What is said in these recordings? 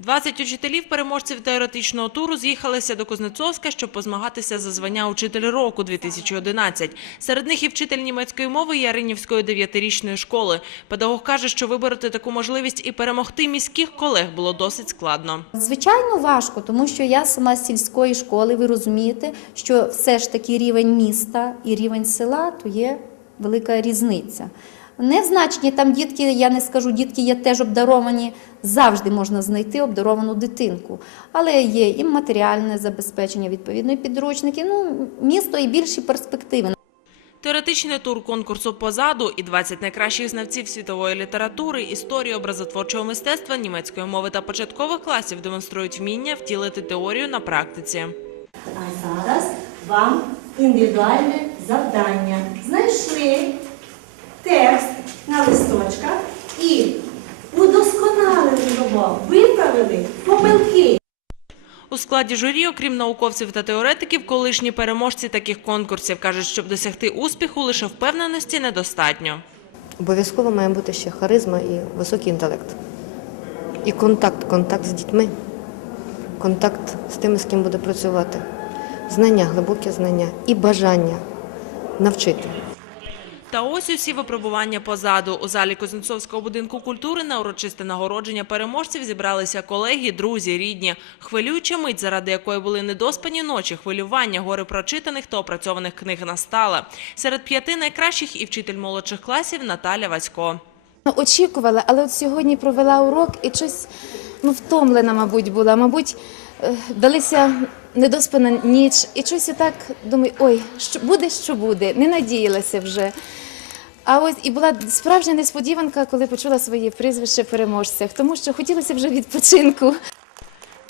20 учителів переможців теоретичного туру з'їхалися до Кузнецовська, щоб позмагатися за звання «Учитель року» 2011. Серед них і вчитель німецької мови Яринівської дев'ятирічної школи. Педагог каже, що вибороти таку можливість і перемогти міських колег було досить складно. Звичайно, важко, тому що я сама з сільської школи. Ви розумієте, що все ж таки рівень міста і рівень села то є велика різниця. Не в значенні там дітки, я не скажу, дітки є теж обдаровані. Завжди можна знайти обдаровану дитинку, але є і матеріальне забезпечення, відповідно, і підручники. Ну, місто і більші перспективи. Теоретичний тур конкурсу позаду і 20 найкращих знавців світової літератури, історії, образотворчого мистецтва, німецької мови та початкових класів демонструють вміння втілити теорію на практиці. А зараз вам індивідуальне завдання. Знайшли текст на листочках і удосконалили його, виправили помилки. У складі журі, окрім науковців та теоретиків, колишні переможці таких конкурсів кажуть, щоб досягти успіху, лише впевненості недостатньо. Обов'язково має бути ще харизма і високий інтелект. І контакт, контакт з дітьми, контакт з тими, з ким буде працювати. Знання, глибоке знання і бажання навчити. Та ось усі випробування позаду. У залі Кузнецовського будинку культури на урочисте нагородження переможців зібралися колеги, друзі, рідні. Хвилююча мить, заради якої були недоспані ночі, хвилювання, гори прочитаних та опрацьованих книг настала. Серед п'яти найкращих і вчитель молодших класів Наталя Васько. Ну, Очікувала, але от сьогодні провела урок і щось ну, втомлена, мабуть, була. Мабуть, далися недоспана ніч, і щось отак думаю, ой, що буде, що буде, не надіялася вже. А ось і була справжня несподіванка, коли почула своє прізвище переможцях, тому що хотілося вже відпочинку.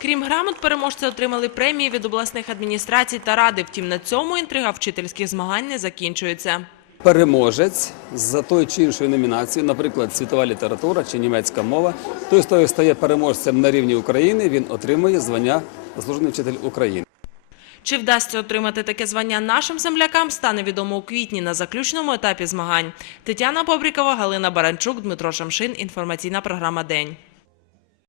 Крім грамот, переможці отримали премії від обласних адміністрацій та ради. Втім, на цьому інтрига вчительських змагань не закінчується. Переможець за той чи іншою номінацією, наприклад, світова література чи німецька мова, той, хто стає переможцем на рівні України, він отримує звання заслужений вчитель України. Чи вдасться отримати таке звання нашим землякам, стане відомо у квітні на заключному етапі змагань. Тетяна Бобрікова, Галина Баранчук, Дмитро Шамшин. Інформаційна програма День.